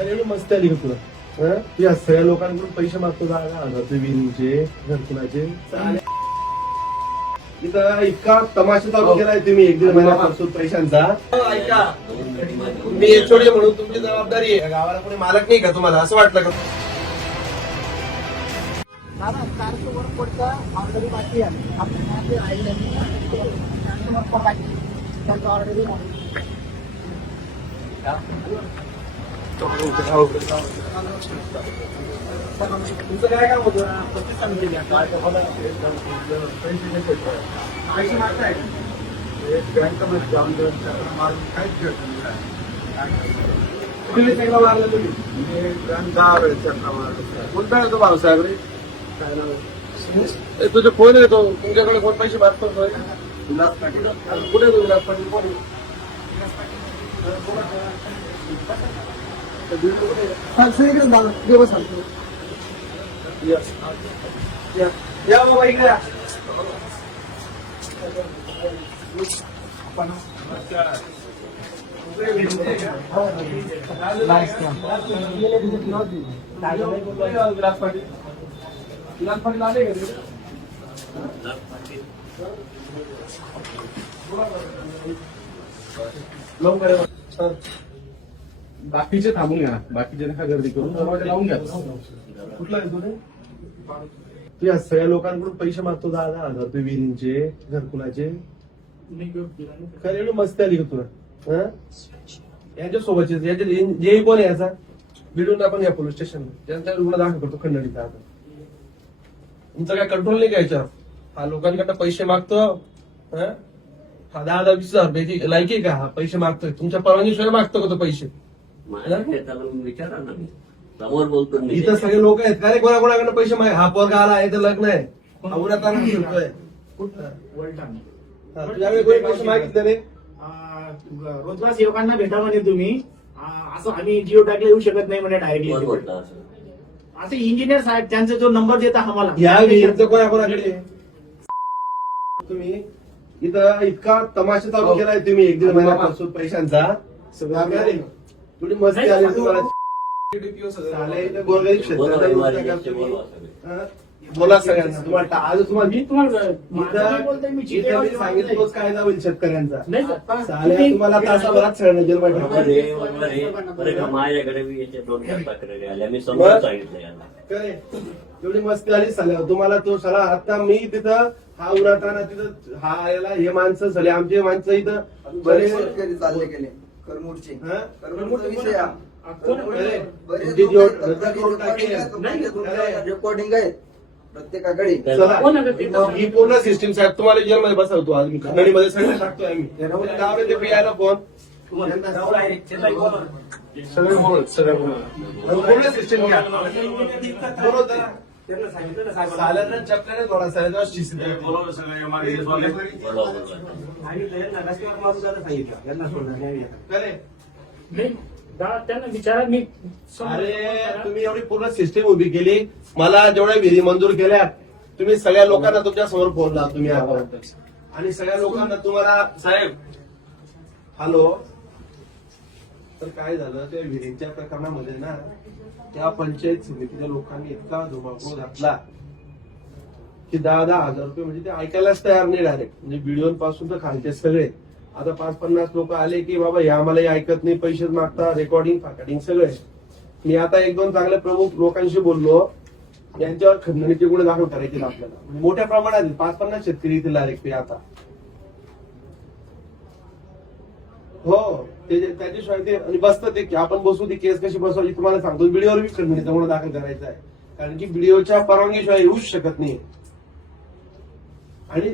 एवढी मस्ती आली का तुला हं? या सगळ्या लोकांकडून पैसे मागतो का घरचे विहिरीचे घरकुलाचे. इथं इतका तमाशा चालू केलाय तुम्ही. एक दीड महिन्यापासून पैशांचा. ऐका. मी एचओडी म्हणून तुमची जबाबदारी आहे. या गावाला कोणी मालक नाही का तुम्हाला? असं वाटलं का? ऑर्डरी मारलं तुम्ही कोणता येतो भाऊसाहेब रे काय तुझे फोन येतो तुमच्याकडे कोण पैसे मागतो होय? कुठे विलास पाटील कोण सांग तर बिल्डिंग कुठे आहे? या. बाबा इकडे पाटील पाटील आले का लवकर बाकीचे थांबून घ्या. बाकीचे नका गर्दी करून दरवाजा लावून घ्या. कुठला आहे तुझे तू या सगळ्या लोकांकडून पैसे मागतो दहा दहा हजार रुपये विहिरींचे घरकुलाचे. काय एवढी मस्ती आली का तुला? हं? यांच्या सोबतचे याचे जे कोण आहे याचा? भिडून आपण या पोलीस स्टेशन त्यांचा रुग्ण दाखल करतो खंडणीचा आता तुमचा काय कंट्रोल नाही घ्यायचा हा लोकांकडनं पैसे मागतो. हं? हा दहा दहा वीस हजार रुपयाची लायकी आहे का? हा पैसे मागतोय. तुमच्या परवानगीशिवाय मागतो का तो पैसे? माझ्या त्याला विचारा ना मी. समोर बोलतो मी. इथं सगळे लोक आहेत. का रे कोणाकोणाकडनं पैसे माग हा पोरगा आला आहे तर लग्न आहे. हा उन्हात तानात फिरतोय. हा, तुझ्याकडे कोणी पैसे मागितले रे? रोजगार सेवकांना भेटा म्हणे तुम्ही. आ, असं आम्ही जिओ टॅगला येऊ शकत नाही म्हणे कोण डायरेक्टली असं? असे इंजिनियर साहेब त्यांचा जो नंबर देता आम्हाला. या विहिरीचं कोणाकोणाकडे? तुम्ही इथं इतका तमाशा चालू केलाय तुम्ही. एक दीड महिन्यापासून पैशांचा. सगळं रे. थोडी मस्ती आली तुम्हाला. गोरगरीब बोला. हं? सगळ्यांना. तुम्हाला आज तुम्हाला मी तुम्हाला सांगितलं तोच कायदा होईल शेतकऱ्यांचा. नाही सर. साल्या तुम्हाला तासाभरात सगळ्यांना का, माझ्याकडे बी याच्या दोन चार तक्रारी आल्या मी समोर सांगितलं यांना. काय एवढी मस्ती आली साल्या तुम्हाला तो साला आता मी तिथं हा उन्हाताना तिथं हा याला हे माणसं झाले आमचे माणसं इथं बरे शेतकरी चालले गेले. करमुडचे हं? करमुडचा विषय हा. बरेच लोकं आहेत, रेकॉर्डिंग आहे प्रत्येकाकडे. चला. कोण आहे ते? ही पूर्ण सिस्टीम साहेब तुम्हाला जेलमध्ये बसवतो आज मी. खंडणीमध्ये सगळे टाकतोय आम्ही. काय होते ते पियाला फोन सगळे बोल सगळे बोल पूर्ण सिस्टीम घ्या. नाही, त्यांना विचारा मी अरे तुम्ही एवढी पूर्ण सिस्टीम उभी केली. मला जेवढ्या विधी मंजूर केल्या तुम्ही सगळ्या लोकांना तुमच्यासमोर फोन लावा तुम्ही आता. आणि सगळ्या लोकांना तुम्हाला साहेब. हॅलो. तर काय झालं त्या विहिरींच्या प्रकरणामध्ये ना त्या पंचायत समितीच्या लोकांनी इतका धुमाकूळ घातला की दहा दहा हजार रुपये म्हणजे ते ऐकायलाच तयार नाही डायरेक्ट म्हणजे व्हिडिओ पासून तर खालचे सगळे. आता पाच पन्नास लोक आले की बाबा हे आम्हाला ऐकत नाही पैसेच मागता रेकॉर्डिंग फाकडिंग सगळे. मी आता एक दोन चांगले प्रमुख लोकांशी बोललो यांच्यावर खंडणीचे गुन्हे दाखल करायचे आपल्याला. म्हणजे मोठ्या प्रमाणात पाच पन्नास शेतकरी इथे डायरेक्ट आता. हो ते त्याच्याशिवाय ते आणि बसतं ते की आपण बसू ती केस कशी बसवायची तुम्हाला सांगतो. व्हिडिओवर बी खंडणीचा गुन्हा दाखल करायचा आहे. कारण की व्हिडिओच्या परवानगीशिवाय येऊच शकत नाही. आणि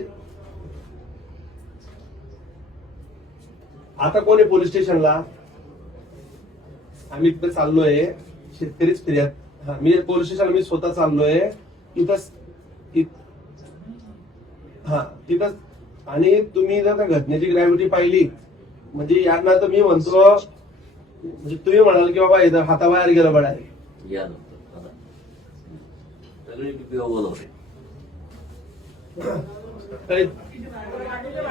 आता कोण आहे पोलीस स्टेशनला? आम्ही तिथे चाललोय. शेतकरीच फिर्याद. हा, मी पोलीस स्टेशनला मी स्वतः चाललोय. तिथं हा तिथं आणि तुम्ही जर घटनेची ग्रॅव्हिटी पाहिली म्हणजे यांना तर मी म्हणतो म्हणजे तुम्ही म्हणाल की बाबा इथं हाताबाहेर गेलं या काही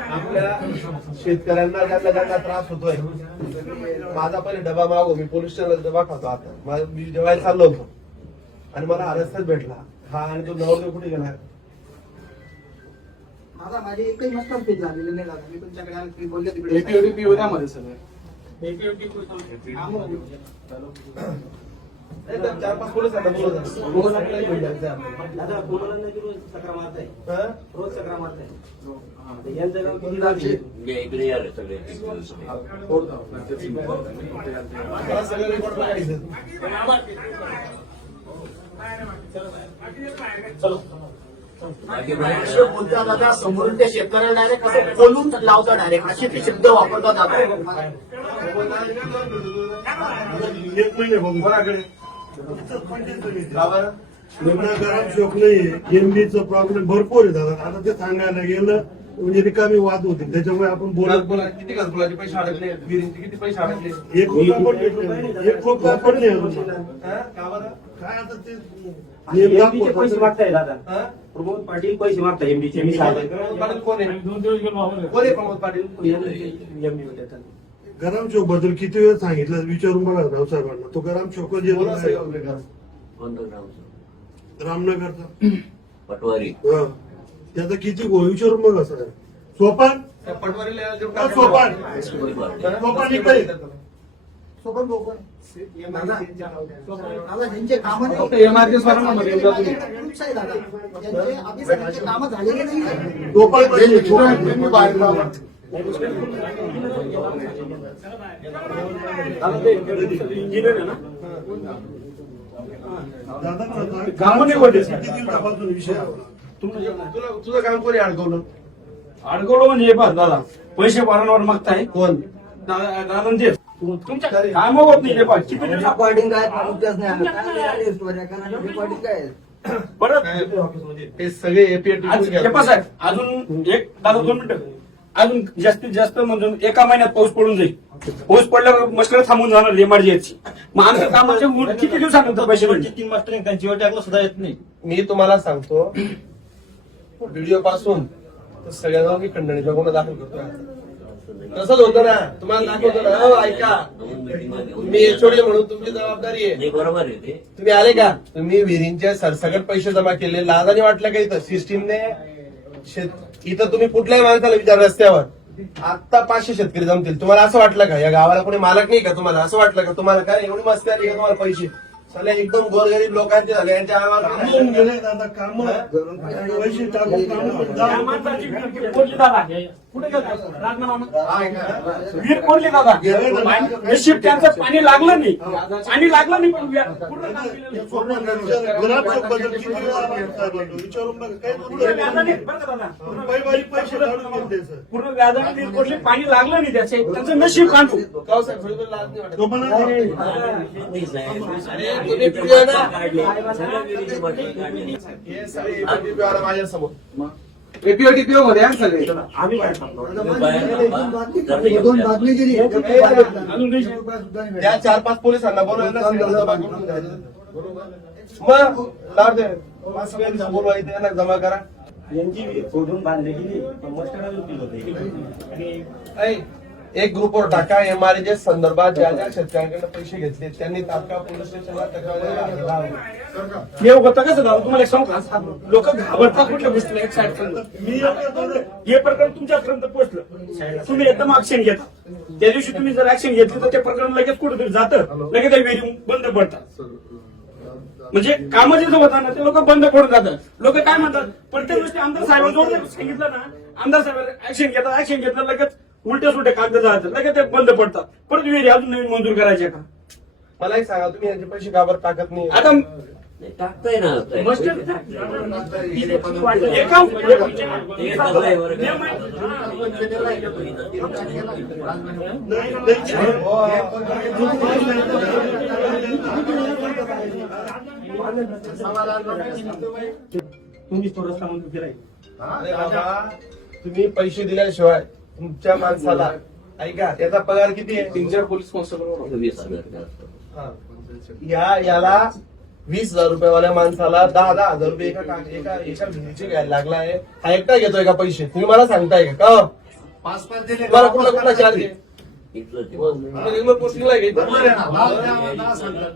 आपल्या शेतकऱ्यांना ज्यांना ज्यांना त्रास होतोय. माझा पहिले डबा मागो मी पोलीस स्टेशनला डबा खातो आता. मा- जेवायला चाललो होतो. आणि मला रस्त्यात भेटला. हा आणि तो नवरदेव कुठे गेला? माझा माझी एकही मस्त फीत झालेली नाही दादा मी तुमच्याकडे आलो, तुम्ही बोलले तिकडे उद्यामध्ये सगळं नाही तर चार पाच. दादा कोणाला नाही की रोज चक्रा मारताय हा? रोज चक्रा मारताय यांचं गाव किती लागले या इकडे या रे सगळे मला सगळं रेकॉर्ड बघायचं बाकी असे बोलता दादा समोरून त्या शेतकऱ्याला डायरेक्ट असं बोलून लावता डायरेक्ट असे ते शब्द वापरतात दादा एक महिने बघू शोक नाहीये एमबीचं प्रॉब्लेम भरपूर आहे दादा आता ते सांगायला गेलं म्हणजे रिकामी वाद होतील त्याच्यामुळे आपण बोलत घरकुला- किती घरकुलाचे पैसे अडकले विहिरींचे किती पैसे अडकले एक रुपया पण भेटला नाही. एक रुपया पण नाही अजून. हा? काय आता ते दाखवतात. दादा हा? प्रमोद पाटील पैसे मागताय एमडीचे मी सांगतोय प्रमोद पाटील कोण आहे? कोण आहे प्रमोद पाटील? एमडी होते गरम शोकबद्दल किती वेळ सांगितलं? विचारून बघा राव साहेबांना तो गरम. कोणतं गावचं रामनगरचा. पटवारी. त्याचा किती गो विचारून बघा सर सोपान? पटवारीला हा, सोपान? सोपान इकडे. दादा दादा ज्यांचे कामं नाही. कामं झालेली नाही. सोपान पाहिजे. इंजिनियर आहे ना? दादा कामं नाही होते. किती दिवसापासून विषय आहे? तुला तुझं काम कोणी अडकवलं? अडकवलं म्हणजे हे पहा दादा. पैसे वारंवार मागताय. कोण? दादा दादा तेच तुमच्या काम होत नाही हे किती रेकॉर्डिंग काय? नुकत्याच नाही आलं. काय आली स्टोरी कारण रेकॉर्डिंग काय आहे? परत हे सगळे एपीएटी आज हे पहा साहेब अजून एक दादा दोन मिनिटं. अजून जास्तीत जास्त म्हणजे एका महिन्यात पाऊस पडून जाईल. पाऊस पडल्यावर मस्कर थांबून जाणार एमआरजीएची मग आमच्या कामाचे गुण किती दिवसानंतर पैसे भेटतील तीन मास्टर त्यांची टाकलं सुद्धा येत नाही. मी तुम्हाला सांगतो व्हिडिओ पासून तर सगळ्यांना मी खंडणीचा गुन्हा दाखल करतोय. तसंच होतं ना. तुम्हाला दाखवतो ना. हो, ऐका. मी एचओडी म्हणून तुमची जबाबदारी आहे. नाही बरोबर आहे ते. तुम्ही आले का? तुम्ही विहिरींचे सरसकट पैसे जमा केले. लाजाने वाटलं का इथं? सिस्टीमने शेत इथं तुम्ही कुठल्याही माणसाला विचार रस्त्यावर. आता पाचशे शेतकरी जमतील. तुम्हाला असं वाटलं का? या गावाला कोणी मालक नाही का तुम्हाला? असं वाटलं का तुम्हाला? काय एवढी मस्ती आली का तुम्हाला पैसे? सगळे एकदम गोरगरीब लोकांचे झाले. यांच्या कामं आवाज गेले दादा काम. पैसे टाकून कोणली दादा कुठे गेला राजमामा वीर कोणली दादा नशीब त्यांचं पाणी लागलं नाही पाणी लागलं नाही पण पूर्ण व्याजाने वीर कोणली पाणी लागलं नाही त्याचे त्यांचं नशीब काढू हे सगळे APP माझ्यासमोर एपीओटीपीओ मध्ये आहे सगळे? आम्ही बाहेर. दोन बातमी त्या चार पाच पोलिसांना बोलवायला बोलवायचं यांना जमा करा. यांची बांधली गेली पण मस्टर अजून दिलं होते. आणि एक ग्रुपवर टाका एमआरजे संदर्भात ज्या ज्या शेतकऱ्यांकडे पैसे घेतले त्यांनी तात्काळ पोलीस स्टेशनला तक्रार. हे होतं कसं दादा तुम्हाला एक सांगू का? लोक घाबरतात कुठल्या गोष्टीला एक साईड मी हे प्रकरण तुमच्यापर्यंत पोहोचलं. तुम्ही एकदम ऍक्शन घेता. त्या दिवशी तुम्ही जर ऍक्शन घेतली तर ते प्रकरण लगेच कुठेतरी जातं. लगेच ते विहिरी बंद पडतात. म्हणजे काम जे होतं ना ते लोक बंद पडून जातात. लोक काय म्हणतात? प्रत्येक गोष्टी आमदार साहेबांजवळ जर सांगितलं ना. आमदार साहेब ऍक्शन घेतात ऍक्शन घेतलं लगेच उलटे सुलटे कागद जातात लगेच ते बंद पडतात. परत विहिरी अजून नवीन मंजूर करायचे का? मला एक सांगा तुम्ही यांचे पैसे का बरं टाकत नाही? आता टाकताय ना एका. तुम्ही तो रस्ता अरे बाबा तुम्ही पैसे दिल्याशिवाय तुमच्या माणसाला. ऐका याचा पगार किती आहे? तीन चार पोलीस कॉन्स्टेबल वीस हजार. या याला वीस हजार रुपयावाल्या माणसाला दहा दहा हजार रुपये एका का- एका एका विहिरीचे घ्यायला लागला आहे. हा एकटा घेतोय का पैसे? तुम्ही मला सांगताय का? का पाच पाच दिले. तुम्हाला कुठला कुठला चार्ज आहे? इथलं ते. तुम्ही रेग्युलर पोस्टिंगला आहे का? बरोबर आहे ना. भाव द्या, दहा सांगतात.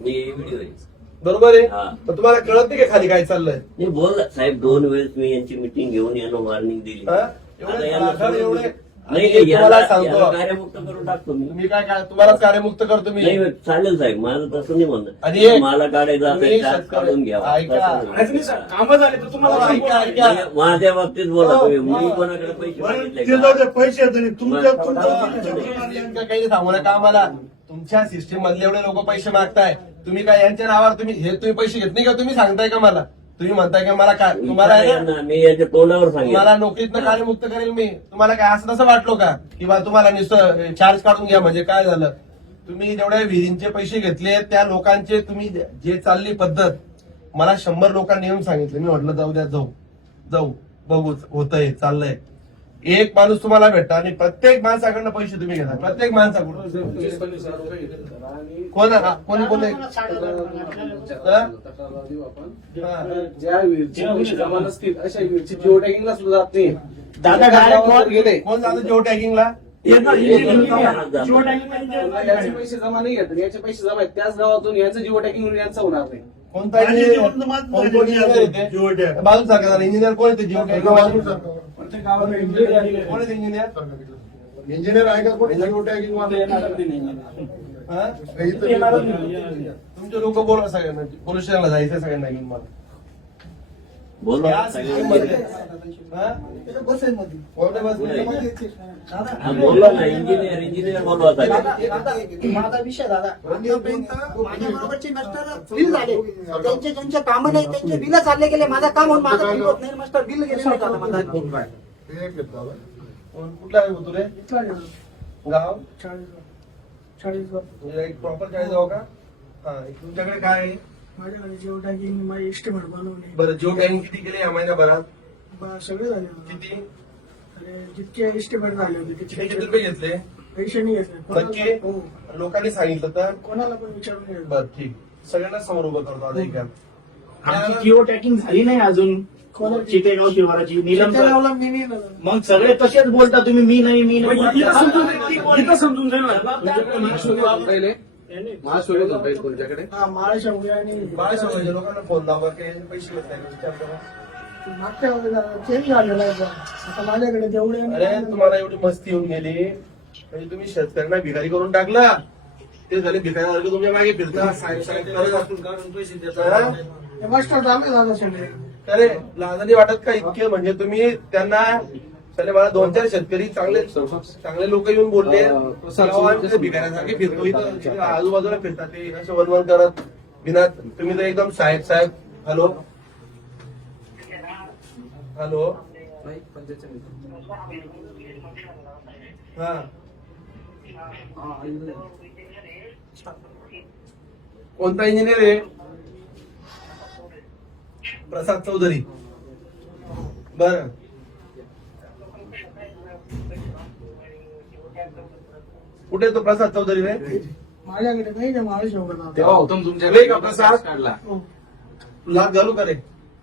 मी व्हिडिओ आहे बरोबर आहे? हा. पण तुम्हाला कळत नाही का खाली काय चाललंय? मी बोल साहेब दोन वेळेस मी यांची मिटिंग घेऊन यांना वॉर्निंग दिली. हा? आता एवढे यांना धडाधड एवढे नाही आणि तुम्हाला याला सांगतो. याला कार्यमुक्त करून टाकतो मी. मी काय काय तुम्हाला कार्यमुक्त करतो मी. नाही चालेल साहेब माझं तसं नाही आणि म्हणणं एक- मला काढायचं तुम्ही असेल शेतकरी- काढून घ्या. ऐका. कामं झाले तर तुम्हाला हो, सांगू. ऐका, ऐका. नाही, माझ्या बाबतीत बोला हो, तुम्ही मी हो. कोणाकडे पैसे बरं, मागितले ते जाऊ का? दे, पैसे येत नाही. तुमच्या काही सांगू नका आम्हाला. तुमच्या सिस्टीम मधले एवढे लोक पैसे मागताय. तुम्ही काय यांच्या नावावर तुम्ही हे तुम्ही पैसे घेत नाही का? तुम्ही सांगताय का मला? तुम्ही म्हणताय का मला काय तुम्हाला आहे ना, यांना मी याच्या तोंडावर तुम्हाला नोकरीतनं कार्यमुक्त करेल मी. तुम्हाला काय असं तसं वाटलो का? किंवा तुम्हाला नुसतं चार्ज काढून घ्या म्हणजे काय झालं? तुम्ही जेवढ्या विहिरींचे पैसे घेतले त्या लोकांचे तुम्ही जे चालली पद्धत मला शंभर लोकांनी येऊन सांगितलं. मी म्हटलं जाऊ द्या जाऊ. जाऊ. बघू होतंय चाललंय. एक माणूस तुम्हाला भेटता आणि प्रत्येक माणसाकडनं पैसे तुम्ही घेता. प्रत्येक माणसाकडून. कोण हा, कोणी कोण ज्या विरची पैसे जमा नसतील अशा विरची जिओ टॅगिंगला? सुद्धा जात नाही दादा गेले कोण जातं जिओ टॅगिंगला याचे पैसे जमा नाही घेत याचे पैसे जमा आहेत. त्याच गावातून यांचं जिओ टॅगिंग यांचं होणार नाही. कोणता माझं कोण- येते? Geo tag. बाजू इंजिनियर कोण येते? जिओ टॅग गावाला कोण इंजिनियर इंजिनियर आहे का कोणी वाले? हा? येणारच नाही. तुमचे लोक बोला सगळ्यांना पोलीस स्टेशनला जायचं सगळ्यांना घेऊन मला बोलवा या system मध्ये. हा? बसेसमध्ये कोणत्या बसमध्ये? हा, बोलवा ना. इंजिनियर इंजिनियर बोलवा साहेब माझा विषय दादा. आतापर्यंत माझ्या बरोबरचे मास्टर बिल झाले. त्यांचे ज्यांचे काम नाही त्यांचे बिल चालले गेले. माझं काम होऊन माझं बिल होत नाही. मास्टर बिल गेले नाही दादा माझं. कोण- कुठला आहे तू रे गाव? म्हणजे एक प्रॉपर चाळीस गाव का? हा तुमच्याकडे काय आहे? माझ्याकडे जेव माझी बनवणे बरं जिओ टॅगिंग किती केले या महिन्याभरात? बा- सगळे झाले मला. किती? आणि जितके एस्टिमेट झाले होते किती तितके किती रुपये घेतले? पैसे नाही घेतले. नक्की कोणाला- हो. लोकांनी सांगितलं तर? कोणाला पण विचारून घ्या. बर ठीक. सगळ्यांना समोर उभं करतो आता ऐका आमची जिओ टॅकिंग झाली नाही अजून. चितेगाव शिवाराची नीलम त्या गावाला मी नाही लावलं. मग सगळे तसेच बोलता तुम्ही मी नाही मी नाही इथं समजून जाईल- इथं समजून जाईल ना. तुमच्याकडे हा माळेशामुळे आणि बाळ समाजाच्या लोकांना फोन लावा की पैसे घेत नाही का? विचार करा. मागच्या वेळेला चेंज झालेला आहे बा. आता माझ्याकडे जेवढे अरे तुम्हाला एवढी मस्ती येऊन गेली म्हणजे तुम्ही शेतकऱ्यांना भिकारी करून टाकला ते झाले भिकाऱ्यासारखं तुमच्या मागे फिरता. हा? हे मास्टर अरे लाजाने वाटत का इतके म्हणजे तुम्ही त्यांना त्याने मला दोन चार शेतकरी चांगले चांगले लोक येऊन बोलले. भिकाऱ्यासारखे फिरतो इथं. आजूबाजूला फिरतात ते असे वनवन करत बिना तुम्ही तर एकदम साहेब साहेब. हॅलो. हॅलो. हा. कोणता इंजिनियर आहे? प्रसाद चौधरी. बर. कुठे तो प्रसाद चौधरी रे? माझ्याकडे नाही ना तेव्हा होतो का प्रसाद? काढला. हो. लाच घालू का रे?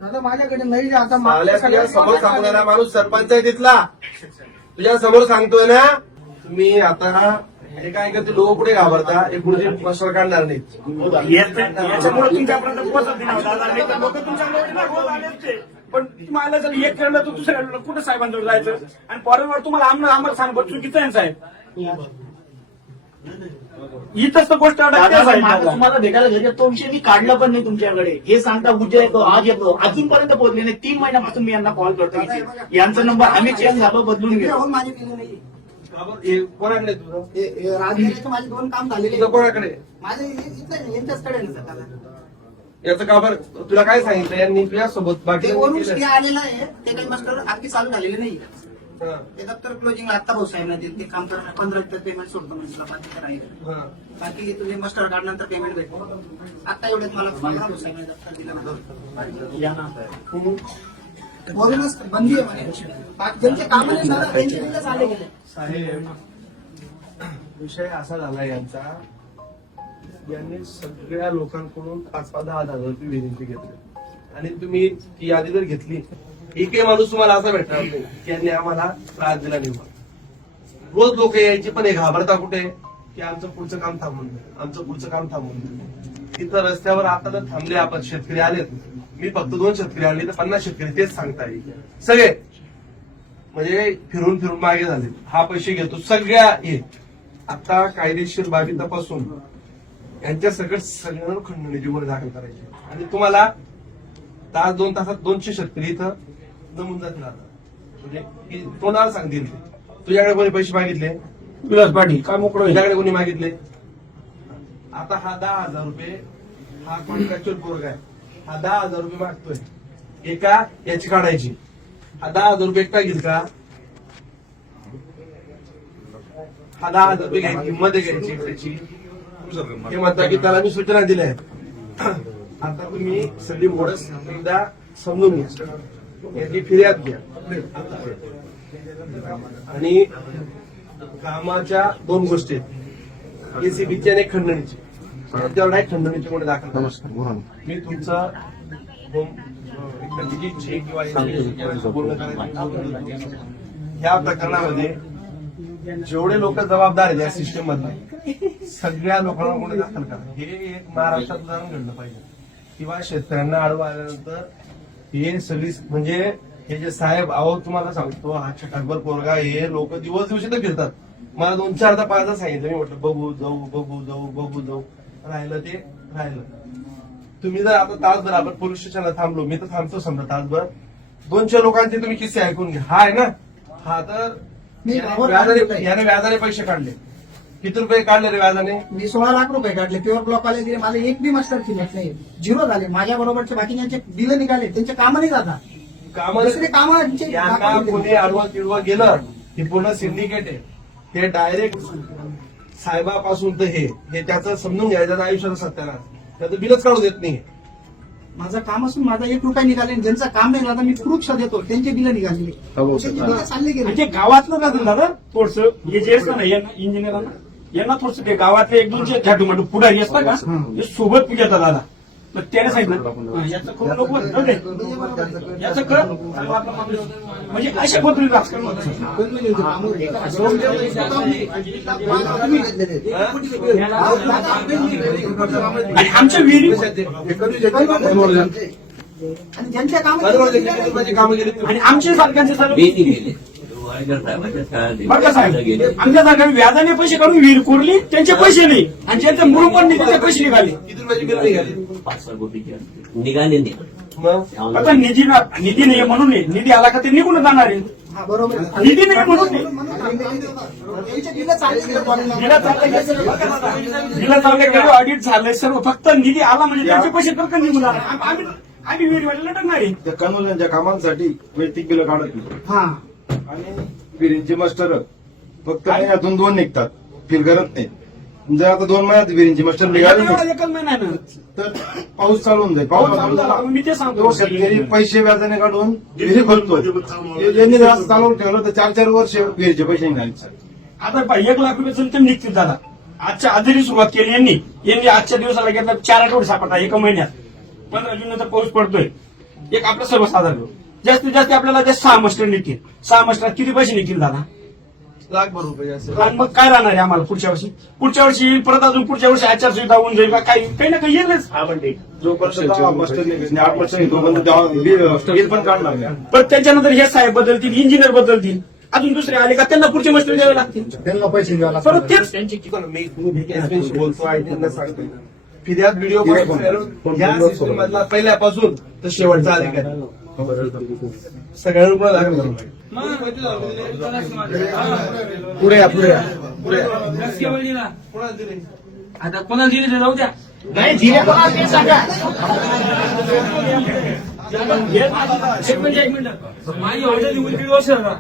दादा माझ्याकडे नाही आता तुझ्या समोर सांगणारा माणूस सरपंच आहे तिथला. तुझ्या समोर सांगतोय ना तुम्ही आता हे काय करते लोक पुढे घाबरता? हे पुढचे प्रश्न काढणार याच्यामुळे तुमच्यापर्यंत पोहोचत नाही दादा. लोक तुमच्याकडे असते पण तुम्हाला जर एक खेळलं तर दुसऱ्या कुठं साहेबांजवळ जायचं? आणि परवर तुम्हाला आम्हाला आम्हाला सांग चुकीचं आहे साहेब? इथंच तर गोष्ट. तुम्हाला भेटायला घरी तो विषय मी काढला पण नाही तुमच्याकडे. हे सांगता उद्या येतो आज येतो. अजूनपर्यंत पोहोचले नाही. तीन महिन्यापासून मी यांना कॉल करतो इथे. यांचा नंबर आम्ही चेंज झालो बदलून घेतो माझे बिलं नाही. हे कोणाकडे आहे तुझं? हे- हे राजगिरीचे माझे दोन काम झालेले कोणाकडे? माझे यांच्याचकडे याचं का बरं? तुला काय सांगितलं? यांनी तुझ्या सोबत बाकी आलेलं आहे. ते काही मास्टर अगदी चालू झालेले नाही ते दप्तर क्लोजिंग आता भाऊ साहेब ते काम करणार पंधरा टक्के पेमेंट सोडतो म्हणजे तुला बाकी नाही बाकी तुझे मास्टर कार्ड नंतर पेमेंट भेटतो आता एवढ्यात मला पंधरा भाऊ साहेब दप्तर दिलं ना. या ना साहेब. वरूनच बंदी आहे म्हणे. बाकी ज्यांचे काम नाही त्यांचे आले गेले. साहेब विषय असा झाला यांचा यांनी सगळ्या लोकांकडून पाच पाच दहा दहा हजार रुपये विनंती घेतली. आणि तुम्ही ती यादी जर घेतली एकही माणूस तुम्हाला असा भेटणार नाही की यांनी आम्हाला त्रास दिला नाही रोज लोक यायचे पण हे घाबरता कुठे? की आमचं पुढचं काम थांबून आमचं पुढचं काम थांबून तिथं रस्त्यावर आता तर थांबले आपण. शेतकरी आलेत मी फक्त दोन शेतकरी आले तर पन्नास शेतकरी तेच सांगता येईल. सगळे. म्हणजे फिरून फिरून मागे झाले. हा पैसे घेतो. सगळ्या हे. आता कायदेशीर बाबी तपासून यांच्या सगळं सगळ्यांना खंडणीची गुन्हे दाखल करायचे. आणि तुम्हाला तास दोन तासात दोनशे शेतकरी इथं जमून जातील आता. म्हणजे तोंडाला सांगतील. तुझ्याकडे कोणी पैसे मागितले? विलास पाटील काय मोकळं? तुझ्याकडे कोणी मागितले? आता हा दहा हजार रुपये हा कॉन्ट्रॅक्च्युअल पोरगा आहे. हा दहा हजार रुपये मागतोय. एका याची काढायची. हा दहा हजार रुपये एकटा घेईल का? हा दहा हजार रुपये घ्यायची मध्ये घ्यायची एकट्याची. हे म्हणता की त्याला मी सूचना दिल्या आहेत. आता तुम्ही सगळी मोडस एकदा समजून घ्या. याची फिर्याद घ्या. आणि कामाच्या दोन गोष्टी एसीबीची आणि खंडणीची. तेवढा एक खंडणीचे गुन्हे दाखल करा. मी तुमचं ह्या प्रकरणामध्ये जेवढे लोक जबाबदार आहेत या सिस्टीम मधले सगळ्या लोकांना गुन्हे दाखल करा. हे एक महाराष्ट्रात उदाहरण घडलं पाहिजे. किंवा शेतकऱ्यांना आल्यानंतर हे सगळी म्हणजे हे जे साहेब अहो तुम्हाला सांगतो हा छटाकभर पोरगा हे लोक दिवस दिवशी तर फिरतात. मला दोन चारदा पाचदा सांगितलं मी म्हटलं बघू जाऊ बघू जाऊ बघू जाऊ. राहिलं ते राहिलं. तुम्ही जर आता तासभर आपण पोलीस स्टेशनला थांबलो मी तर थांबतो समजा तासभर. दोनशे लोकांचे तुम्ही किस्से ऐकून घ्या. हा आहे ना? हा तर. याने व्याजाने पैसे काढले. किती रुपये काढले रे व्याजाने? मी सोळा लाख रुपये काढले. प्युअर ब्लॉक आले दिले. मला एक बी मास्टर शिल्लक नाही. झिरो झाले. माझ्या बरोबरचे बाकीच्यांचे बिल निघाले त्यांचे कामं नाही दुसरे यांचे यांना दाखवले. कोणी आडवं तिडवं गेलं हे पूर्ण सिंडिकेट आहे. हे डायरेक्ट साहेबापासून तर हे हे त्याचं समजून घ्यायचं आयुष्याचं सत्यानाश. त्याचं बिलच काढू देत नाही. माझं काम असून माझा एक रुपया निघाले ज्यांचं काम नाही झालं मी प्रूफ देतो. त्यांचे बिल निघालेले त्यांचे बिल चालले गेले. म्हणजे गावातलं का दादा थोडस हे जे असतं ना यांना इंजिनियरांना यांना थोडस ते गावातले एक दोनशे झाटू माटू पुढारी असतात का हे सोबत घेतात दादा मग त्याने सांगितलं याचं करू नको दे. याचं कर आपला माणूस. म्हणजे अशा पद्धतीने राजकारण होतं. आणि आमच्या विहिरी आणि ज्यांच्या काम कामं गेली आणि आमच्या सारख्यांचे सर्व का साहेब आमच्या सारख्या व्याजाने पैसे काढून विहीर कोरली त्यांचे पैसे नाही. आणि ज्यांचे मूळ पण नाही त्याचे पैसे निघाले. किती रुपयाची बिल निघाली? पाच नाही. आता निधी ना निधी नाही म्हणून नाही. निधी आला का ते निघून जाणार आहे. हा बरोबर. निधी नाही म्हणून चालले गेले ऑडिट झालंय सर्व. फक्त निधी आला म्हणजे त्यांचे पैसे तर निघून जाणार? आम- आम्ही आम्ही विहिरीवाल्याला लटकणार आहे. त्या कन्वर्जनच्या कामांसाठी वैयक्तिक बिलं काढत नाही. हा. आणि विहिरींचे मास्टर फक्त महिन्यातून दोन निघतात. फील करत नाही. जर आता दोन महिन्यात विहिरींचे मास्टर निघाले. एकच तर पाऊस चालू होऊन जाईल. पाऊस चालू झाला. मी ते तो सांगतो शेतकरी पैसे व्याजाने काढून विहिरी खोलतो यांनी जर असं चालवून ठेवलं तर चार चार वर्ष विहिरीचे पैसे निघाले. सर आता पहा, एक लाख रुपये ते निघतील दादा आजच्या आजरी सुरुवात केली यांनी. यांनी आजच्या दिवसाला घेतला चार आठवडे सापडला एका महिन्यात. पंधरा जूनचा पाऊस पडतोय. एक आपलं सर्वसाधारण. जास्तीत जास्त आपल्याला ते सहा मस्टर निघतील सहा मस्टरात किती पैसे निघतील दादा? लाखभर रुपये आणि मग काय राहणार आहे आम्हाला पुढच्या वर्षी? पुढच्या वर्षी येईल परत अजून पुढच्या वर्षी आचारसंहिता होऊन जाईल का? काही काही ना काही येईलच. जोपर्यंत दहा मास्टर निघत नाही आठ वर्ष तोपर्यंत दहा- बिल बिल पण काढणार नाही पण त्याच्यानंतर हे साहेब बदलतील इंजिनियर बदलतील अजून दुसरे आले का? त्यांना पुढचे मस्टर द्यावे लागतील. त्यांना पैसे द्यावे परत तेच मी बोलतो आणि त्यांना सांगतो फिर्याद व्हिडिओ या सिस्टम मधला पहिल्यापासून तर शेवटचा अधिकारी. दाखल करावं लागेल. पुढे या पुढे या. आता कोणाला दिले ते जाऊ द्या. नाही दिले कोणाला ते सांगा. एक मिनिट एक मिनिट. माझी ऑर्डर निघून दीड वर्ष झाला.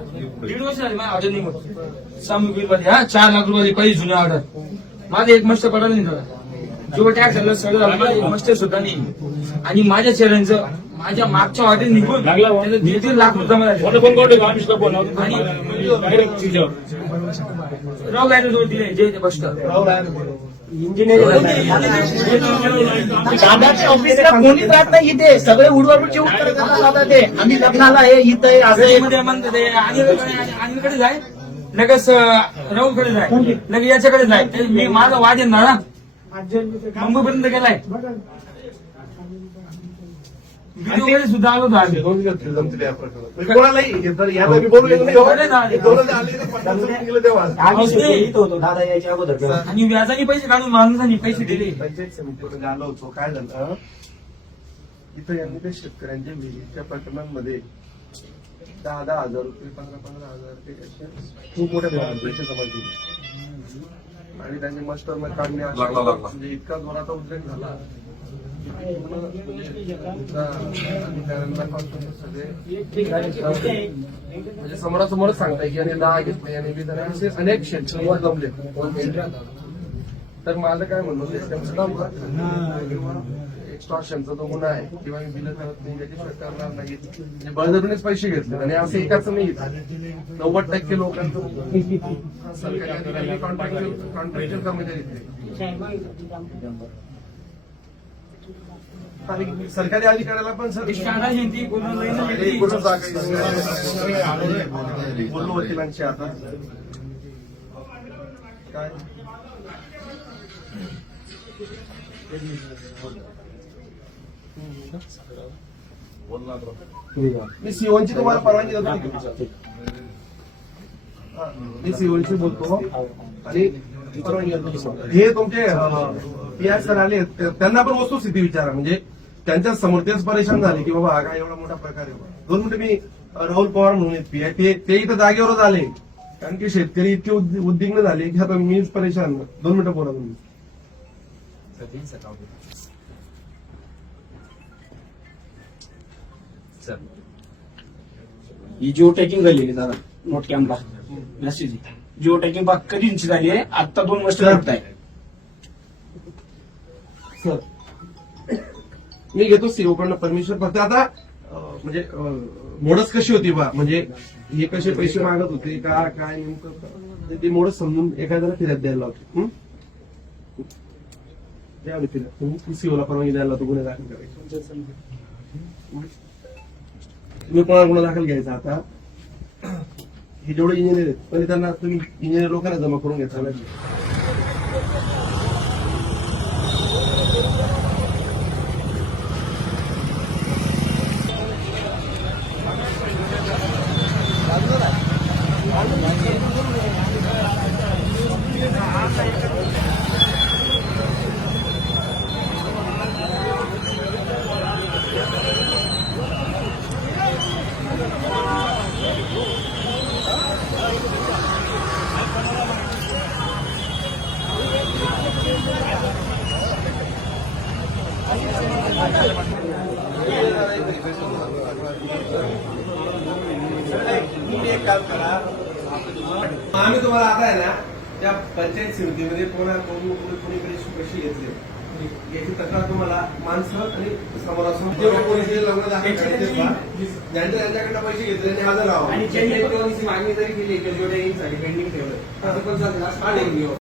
दीड वर्ष झाली माझी ऑर्डर निघून. मध्ये हा चार लाख रुपये पहिली जुनी ऑर्डर माझं एक मस्त पडायला नाही झाला जो टॅक्स झाला सगळं झालं एक मस्त सुद्धा नाही. आणि माझ्या चेहऱ्यांचं माझ्या मागच्या ऑर्डर निघून त्याचं दीड दीड लाख रुपये जमा झाले. आणि राव गायनं जोड दिले जय ते बस्ट ना. दादाच्या ऑफिसला कोणीच राहत नाही इथे. सगळे उडवाडूचे उत्तर देतात दादा ते. आम्ही लग्नाला आहे इथं आहे असं आहे. मध्ये म्हणतात ते अनिलकडे अनिलकडे जाय लगेच राहुलकडे जाय. लगेच याच्याकडे जाय. ते मी माझा वाद आहे ना मुंबईपर्यंत गेलाय. व्हिडिओ सुद्धा आलो होतो आम्ही. म्हणजे दादा यायच्या अगोदर. आणि व्याजाने पैसे काढून माणसांनी पैसे दिले. पंचायत आलो होतो काय झालं? इथं यांनी ते शेतकऱ्यांच्या विहिरीच्या प्रकरणांमध्ये दहा दहा हजार रुपये पंधरा पंधरा हजार रुपये खूप मोठ्या प्रमाणात पैसे जमा केले. आणि त्यांनी मास्टरमध्ये काढणे म्हणजे इतका जोराचा उद्रेक झाला. म्हणजे म्हणजे समोरासमोरच सांगताय की याने दहा घेतले याने आणि असे अनेक शेतकरी जमले. तर माझं काय म्हणणं एक्स्ट्रॉशनचा जो गुन्हा आहे. किंवा मी बिलं करत नाही त्याची करणार नाही म्हणजे बळजबरीनेच पैसे घेतले. आणि असं एकाच नाही नव्वद टक्के लोकांचं सरकारी अधिकारी कर्मचारी. आणि सरकारी अधिकाऱ्याला पण सर बोललो वकिलांशी आता. काय? मी सीओनची तुम्हाला परवानगी देतो मी सीओनशी बोलतो. आणि परवानगी देतो हे तुमचे पी सर आले त्यांना पण वस्तुस्थिती विचारा. म्हणजे त्यांच्यासमोर तेच परेशान झाले की बाबा हा काय एवढा मोठा प्रकार आहे. दोन मिनिटं मी राहुल पवार म्हणून पी आय ते इथं जागेवरच आले. कारण की शेतकरी इतके उद्विग्न झाले की आता मीच परेशान. दोन मिनिटं बोला तुम्ही. ही जिओ टॅकिंग झालेली दादा नोट कॅम्पला मेसेज जिओ टॅकिंग बा कधीची झाली आहे? आता दोन वर्ष लागत आहे सर. मी घेतो सीओ कडनं परमिशन फक्त आता म्हणजे मोडच कशी होती बा? म्हणजे हे कसे पैसे मागत होते? का काय नेमकं? तर ते मोडच समजून एखाद्याला फिरत द्यायला लावतो. हं? द्या आम्ही फिरत सीओला परवानगी द्यायला लावतो गुन्हे दाखल करायचे. तुम्ही कोणाला गुन्हा दाखल घ्यायचा आता? हे जेवढे इंजिनियर आहेत पण त्यांना तुम्ही इंजिनियर लोकांना जमा करून घ्यायचा लागेल